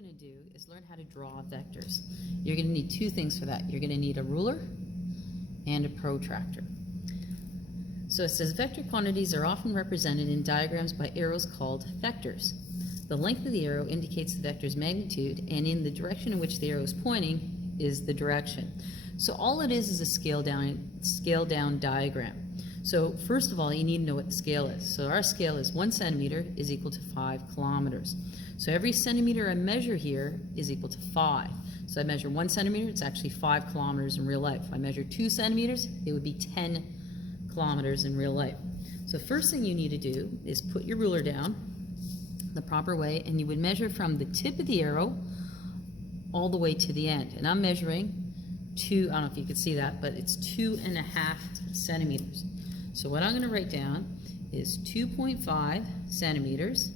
going to do is learn how to draw vectors. You're going to need two things for that. You're going to need a ruler and a protractor. So it says vector quantities are often represented in diagrams by arrows called vectors. The length of the arrow indicates the vector's magnitude, and in the direction in which the arrow is pointing is the direction. So all it is a scale down diagram. So first of all, you need to know what the scale is. So our scale is 1 centimeter is equal to 5 kilometers. So every centimeter I measure here is equal to 5. So I measure 1 centimeter, it's actually 5 kilometers in real life. If I measure 2 centimeters, it would be 10 kilometers in real life. So first thing you need to do is put your ruler down the proper way, and you would measure from the tip of the arrow all the way to the end. And I'm measuring I don't know if you can see that, but it's 2.5 centimeters. So what I'm going to write down is 2.5 centimeters,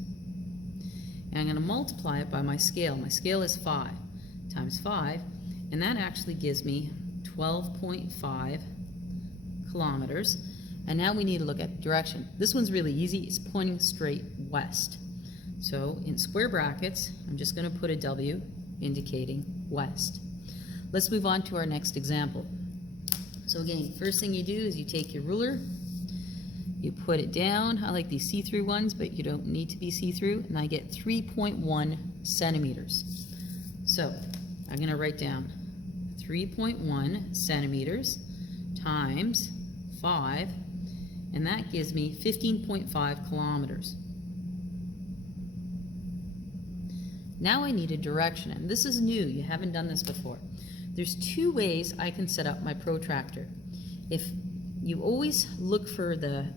and I'm going to multiply it by my scale. My scale is 5 times 5, and that actually gives me 12.5 kilometers. And now we need to look at direction. This one's really easy. It's pointing straight west. So in square brackets, I'm just going to put a W indicating west. Let's move on to our next example. So again, first thing you do is you take your ruler, you put it down. I like these see-through ones, but you don't need to be see-through, and I get 3.1 centimeters. So I'm going to write down 3.1 centimeters times 5, and that gives me 15.5 kilometers. Now I need a direction, and this is new. You haven't done this before. There's two ways I can set up my protractor. If you always look for the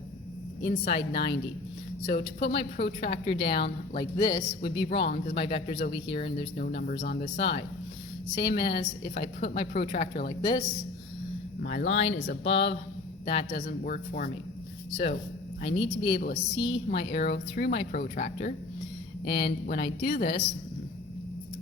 inside 90. So to put my protractor down like this would be wrong because my vector's over here and there's no numbers on this side. Same as if I put my protractor like this, my line is above, that doesn't work for me. So I need to be able to see my arrow through my protractor, and when I do this,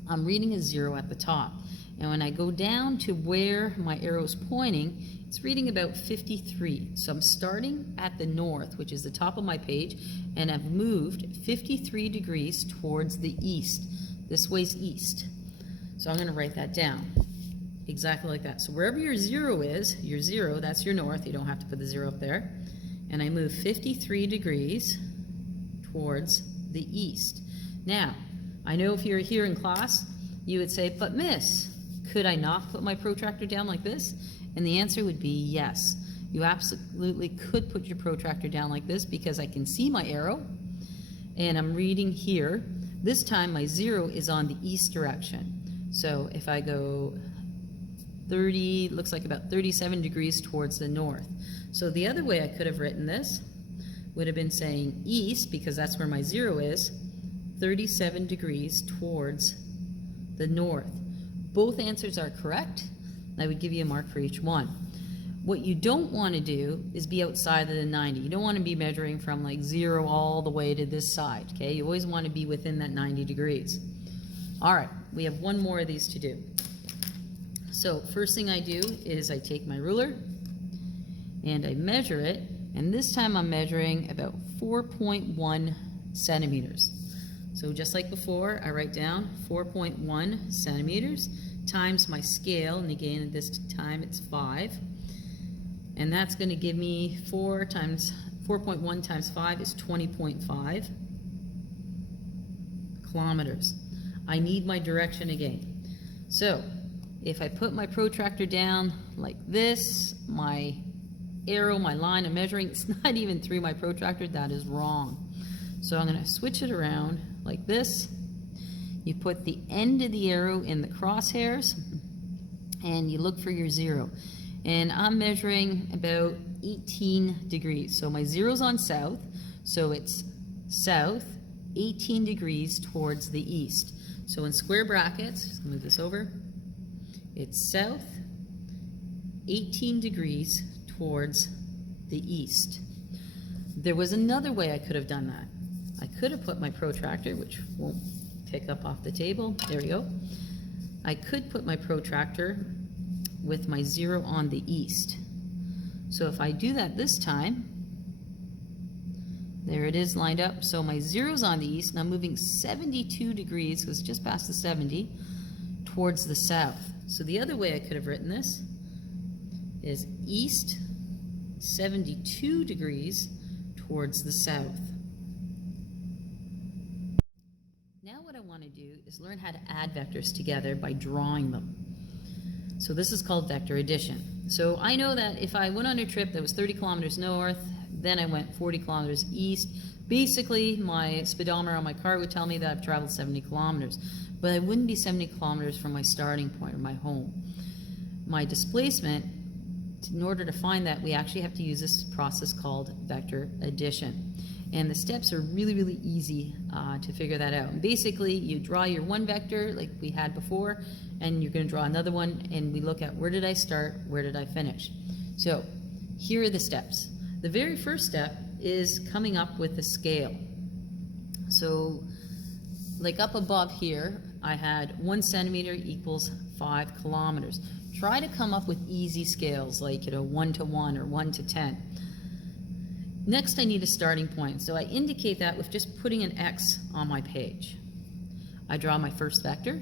I'm reading a 0 at the top. And when I go down to where my arrow is pointing, it's reading about 53. So I'm starting at the north, which is the top of my page, and I've moved 53 degrees towards the east. This way's east. So I'm going to write that down exactly like that. So wherever your 0 is, your 0, that's your north. You don't have to put the 0 up there. And I move 53 degrees towards the east. Now, I know if you're here in class, you would say, but miss, could I not put my protractor down like this? And the answer would be yes. You absolutely could put your protractor down like this because I can see my arrow and I'm reading here. This time my 0 is on the east direction. So if I go 30, looks like about 37 degrees towards the north. So the other way I could have written this would have been saying east, because that's where my 0 is, 37 degrees towards the north. Both answers are correct. I would give you a mark for each one. What you don't want to do is be outside of the 90. You don't want to be measuring from like 0 all the way to this side, okay? You always want to be within that 90 degrees. All right, we have one more of these to do. So first thing I do is I take my ruler and I measure it, and this time I'm measuring about 4.1 centimeters. So just like before, I write down 4.1 centimeters times my scale, and again at this time it's 5, and that's going to give me 4.1 times 5 is 20.5 kilometers. I need my direction again. So if I put my protractor down like this, my arrow, my line I'm measuring, it's not even through my protractor. That is wrong. So I'm going to switch it around like this. You put the end of the arrow in the crosshairs and you look for your 0. And I'm measuring about 18 degrees. So my 0's on south, so it's south 18 degrees towards the east. So in square brackets, just move this over, it's south 18 degrees towards the east. There was another way I could have done that. I could have put my protractor, which won't pick up off the table. There we go. I could put my protractor with my 0 on the east. So if I do that this time, There it is lined up. So my zero's on the east, and I'm moving 72 degrees, because just past the 70, towards the south. So the other way I could have written this is east 72 degrees towards the south. Now what I want to do is learn how to add vectors together by drawing them. So this is called vector addition. So I know that if I went on a trip that was 30 kilometers north, then I went 40 kilometers east, basically my speedometer on my car would tell me that I've traveled 70 kilometers, but I wouldn't be 70 kilometers from my starting point or my home. My displacement, in order to find that, we actually have to use this process called vector addition. And the steps are really, really easy to figure that out. And basically, you draw your one vector like we had before, and you're going to draw another one, and we look at where did I start, where did I finish. So here are the steps. The very first step is coming up with a scale. So like up above here, I had 1 centimeter equals 5 kilometers. Try to come up with easy scales like 1 to 1 or 1 to 10. Next, I need a starting point. So I indicate that with just putting an X on my page. I draw my first vector.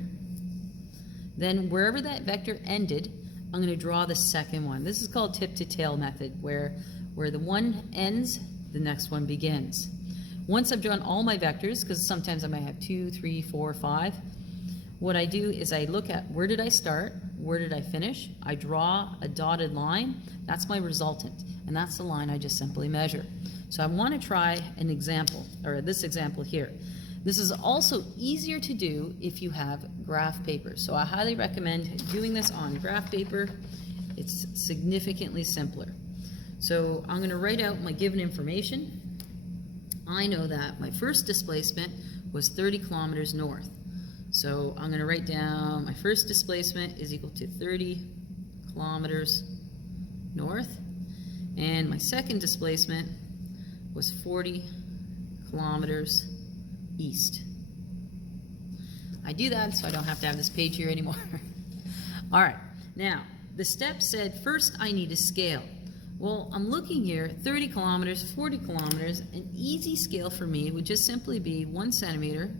Then wherever that vector ended, I'm going to draw the second one. This is called tip to tail method, where the one ends, the next one begins. Once I've drawn all my vectors, because sometimes I might have 2, 3, 4, 5, what I do is I look at where did I start, where did I finish, I draw a dotted line, that's my resultant, and that's the line I just simply measure. So I want to try an example, or this example here. This is also easier to do if you have graph paper. So I highly recommend doing this on graph paper. It's significantly simpler. So I'm going to write out my given information. I know that my first displacement was 30 kilometers north. So I'm going to write down my first displacement is equal to 30 kilometers north. And my second displacement was 40 kilometers east. I do that so I don't have to have this page here anymore. All right, now the step said first I need a scale. Well, I'm looking here, 30 kilometers, 40 kilometers. An easy scale for me would just simply be 1 centimeter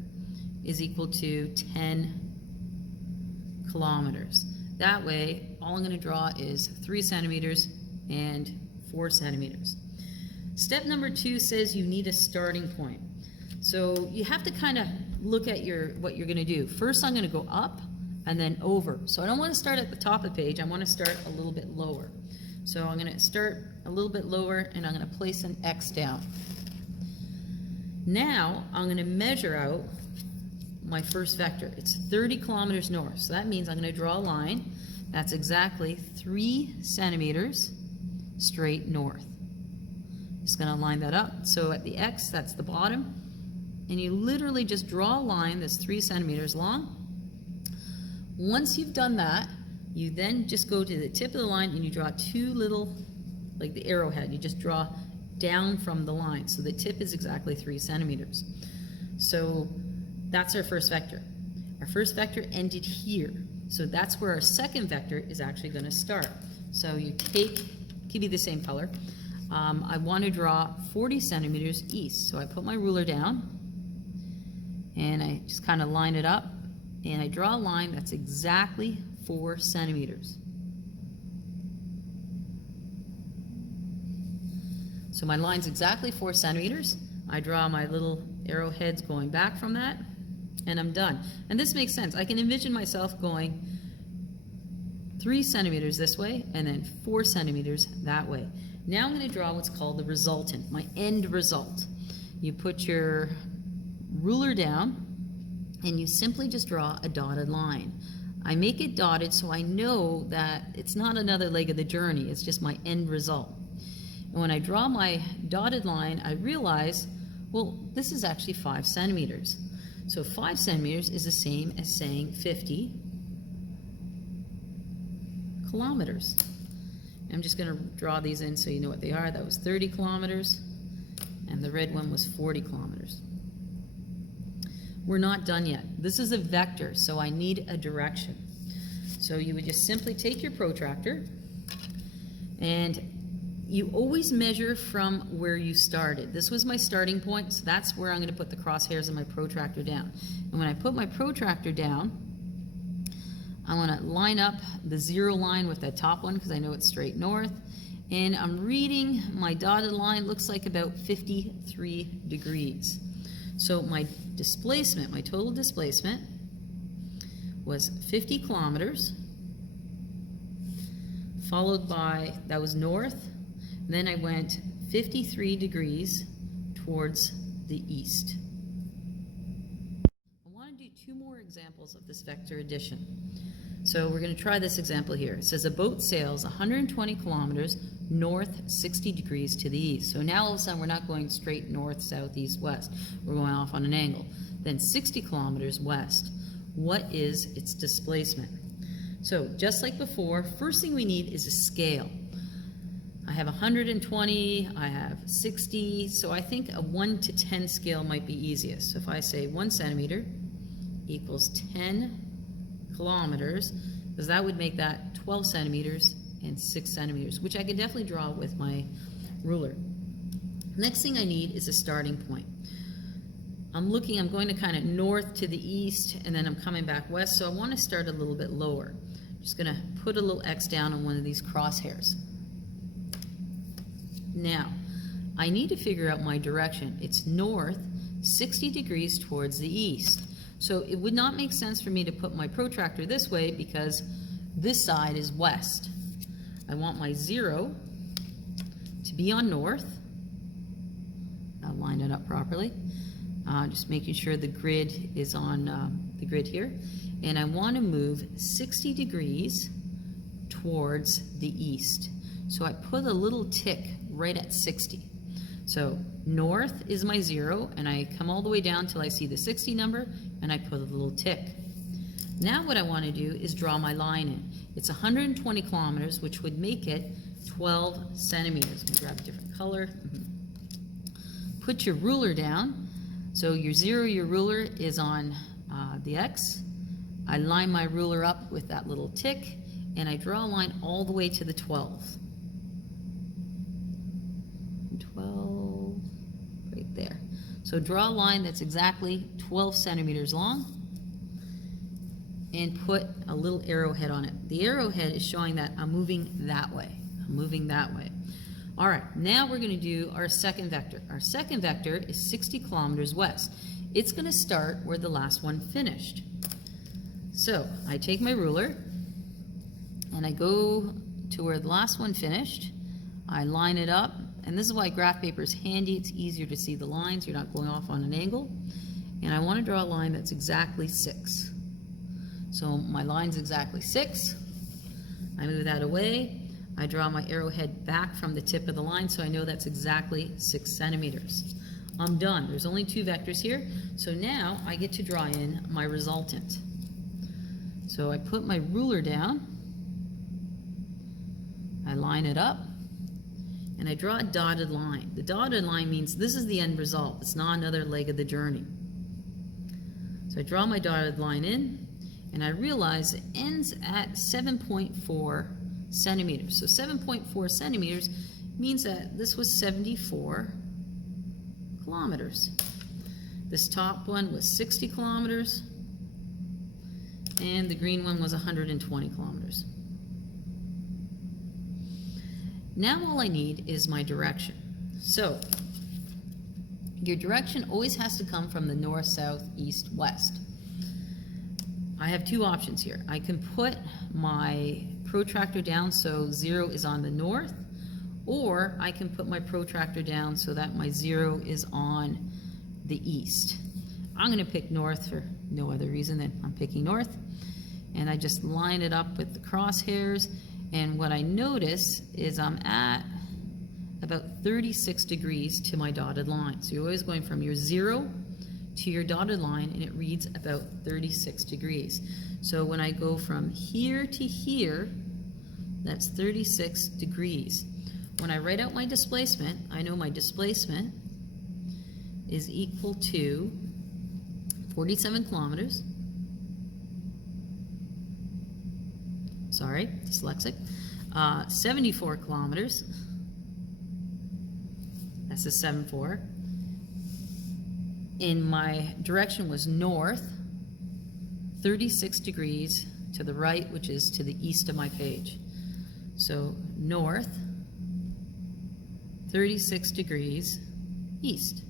is equal to 10 kilometers. That way, all I'm going to draw is 3 centimeters and 4 centimeters. Step number 2 says you need a starting point. So you have to kind of look at what you're going to do. First, I'm going to go up and then over. So I don't want to start at the top of the page. I want to start a little bit lower. So I'm going to start a little bit lower, and I'm going to place an X down. Now I'm going to measure out my first vector. It's 30 kilometers north. So that means I'm going to draw a line that's exactly 3 centimeters straight north. Just going to line that up. So at the X, that's the bottom. And you literally just draw a line that's 3 centimeters long. Once you've done that, you then just go to the tip of the line and you draw 2 little, like the arrowhead, you just draw down from the line. So the tip is exactly 3 centimeters. So that's our first vector. Our first vector ended here. So that's where our second vector is actually going to start. So you give you the same color. I want to draw 40 centimeters east. So I put my ruler down and I just kind of line it up and I draw a line that's exactly 4 centimeters. So my line's exactly 4 centimeters. I draw my little arrowheads going back from that, and I'm done. And this makes sense. I can envision myself going 3 centimeters this way and then 4 centimeters that way. Now I'm going to draw what's called the resultant, my end result. You put your ruler down and you simply just draw a dotted line. I make it dotted so I know that it's not another leg of the journey, it's just my end result. And when I draw my dotted line, I realize, well, this is actually 5 centimeters. So 5 centimeters is the same as saying 50 kilometers. I'm just going to draw these in so you know what they are. That was 30 kilometers, and the red one was 40 kilometers. We're not done yet. This is a vector, so I need a direction. So you would just simply take your protractor, and You always measure from where you started. This was my starting point, so that's where I'm going to put the crosshairs of my protractor down. And when I put my protractor down, I want to line up the 0 line with that top one because I know it's straight north. And I'm reading my dotted line, looks like about 53 degrees. So my displacement, my total displacement was 50 kilometers, followed by, that was north, then I went 53 degrees towards the east. I want to do 2 more examples of this vector addition. So we're going to try this example here. It says a boat sails 120 kilometers north 60 degrees to the east. So now all of a sudden we're not going straight north, south, east, west. We're going off on an angle. Then 60 kilometers west. What is its displacement? So just like before, first thing we need is a scale. I have 120, I have 60, so I think a 1 to 10 scale might be easiest. So if I say 1 centimeter equals 10 kilometers, because that would make that 12 centimeters and 6 centimeters, which I can definitely draw with my ruler. Next thing I need is a starting point. I'm going to kind of north to the east, and then I'm coming back west, so I want to start a little bit lower. I'm just going to put a little X down on one of these crosshairs. Now, I need to figure out my direction. It's north, 60 degrees towards the east. So it would not make sense for me to put my protractor this way because this side is west. I want my 0 to be on north. I'll line it up properly. Just making sure the grid is on the grid here. And I want to move 60 degrees towards the east. So I put a little tick right at 60. So north is my 0, and I come all the way down till I see the 60 number, and I put a little tick. Now what I want to do is draw my line in. It's 120 kilometers, which would make it 12 centimeters. I'm going to grab a different color. Put your ruler down. So your 0, your ruler is on the X. I line my ruler up with that little tick, and I draw a line all the way to the 12. 12, right there. So draw a line that's exactly 12 centimeters long and put a little arrowhead on it. The arrowhead is showing that I'm moving that way. I'm moving that way. All right, now we're going to do our second vector. Our second vector is 60 kilometers west. It's going to start where the last one finished. So I take my ruler and I go to where the last one finished. I line it up. And this is why graph paper is handy. It's easier to see the lines. You're not going off on an angle. And I want to draw a line that's exactly 6. So my line's exactly 6. I move that away. I draw my arrowhead back from the tip of the line so I know that's exactly 6 centimeters. I'm done. There's only 2 vectors here. So now I get to draw in my resultant. So I put my ruler down. I line it up. And I draw a dotted line. The dotted line means this is the end result. It's not another leg of the journey. So I draw my dotted line in, and I realize it ends at 7.4 centimeters. So 7.4 centimeters means that this was 74 kilometers. This top one was 60 kilometers, and the green one was 120 kilometers. Now all I need is my direction. So your direction always has to come from the north, south, east, west. I have 2 options here. I can put my protractor down so 0 is on the north, or I can put my protractor down so that my 0 is on the east. I'm going to pick north for no other reason than I'm picking north. And I just line it up with the crosshairs. And what I notice is I'm at about 36 degrees to my dotted line. So you're always going from your 0 to your dotted line, and it reads about 36 degrees. So when I go from here to here, that's 36 degrees. When I write out my displacement, I know my displacement is equal to 47 kilometers. Sorry, dyslexic. 74 kilometers that's a 7-4. And my direction was north, 36 degrees to the right, which is to the east of my page. So north, 36 degrees east.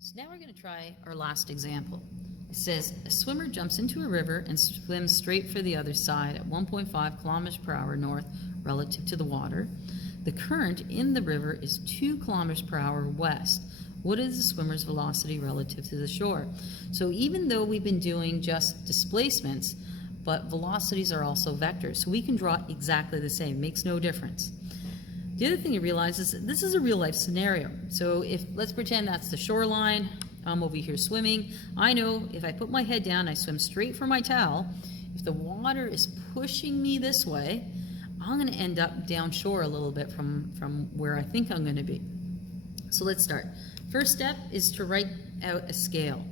So now we're going to try our last example. It says a swimmer jumps into a river and swims straight for the other side at 1.5 kilometers per hour north relative to the water. The current in the river is 2 kilometers per hour west. What is the swimmer's velocity relative to the shore? So even though we've been doing just displacements, but velocities are also vectors. So we can draw exactly the same, makes no difference. The other thing you realize is that this is a real life scenario. So let's pretend that's the shoreline, I'm over here swimming. I know if I put my head down, I swim straight for my towel, if the water is pushing me this way, I'm gonna end up down shore a little bit from where I think I'm gonna be. So let's start. First step is to write out a scale.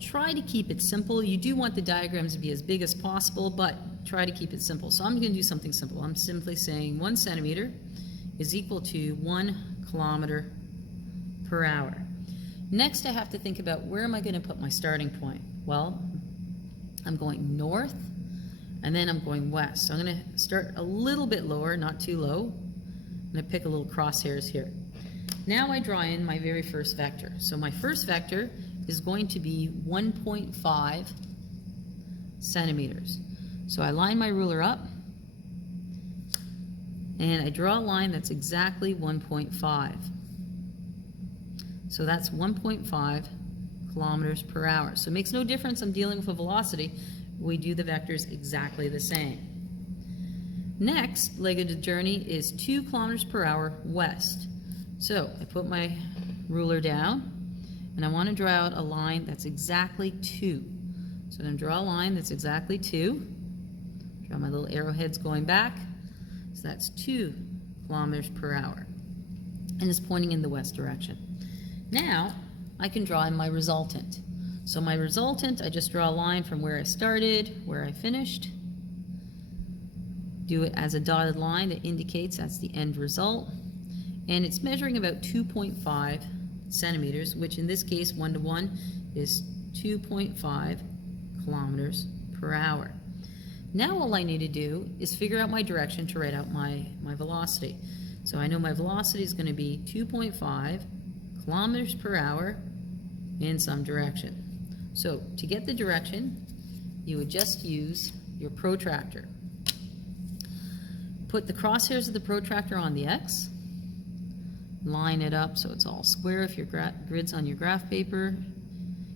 Try to keep it simple. You do want the diagrams to be as big as possible, but try to keep it simple. So I'm going to do something simple. I'm simply saying 1 centimeter is equal to 1 kilometer per hour. Next, I have to think about where am I going to put my starting point? Well, I'm going north, and then I'm going west. So I'm going to start a little bit lower, not too low. I'm going to pick a little crosshairs here. Now I draw in my very first vector. So my first vector is going to be 1.5 centimeters. So I line my ruler up and I draw a line that's exactly 1.5. So that's 1.5 kilometers per hour. So it makes no difference I'm dealing with a velocity. We do the vectors exactly the same. Next leg of the journey is 2 kilometers per hour west. So I put my ruler down and I want to draw out a line that's exactly 2. So I'm going to draw a line that's exactly 2. Draw my little arrowheads going back. So that's 2 kilometers per hour. And it's pointing in the west direction. Now I can draw in my resultant. So my resultant, I just draw a line from where I started, where I finished. Do it as a dotted line that indicates that's the end result. And it's measuring about 2.5 centimeters, which in this case, 1-to-1, is 2.5 kilometers per hour. Now all I need to do is figure out my direction to write out my velocity. So I know my velocity is going to be 2.5 kilometers per hour in some direction. So to get the direction, you would just use your protractor. Put the crosshairs of the protractor on the X. Line it up so it's all square if your grid's on your graph paper.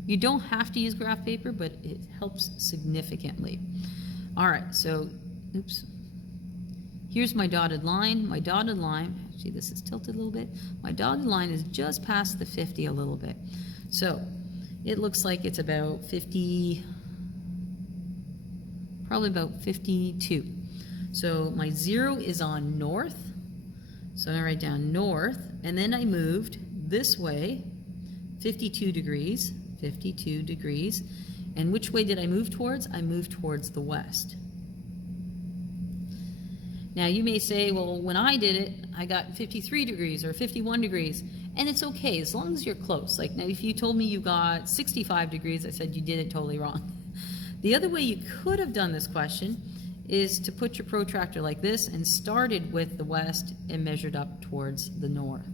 You don't have to use graph paper, but it helps significantly. All right, so, oops. Here's my dotted line. My dotted line, see this is tilted a little bit. My dotted line is just past the 50 a little bit. So it looks like it's about 50, probably about 52. So my 0 is on north. So I write down north, and then I moved this way, 52 degrees, 52 degrees. And which way did I move towards? I moved towards the west. Now you may say, well, when I did it, I got 53 degrees or 51 degrees. And it's okay, as long as you're close. Like now, if you told me you got 65 degrees, I said you did it totally wrong. The other way you could have done this question is to put your protractor like this and started with the west and measured up towards the north.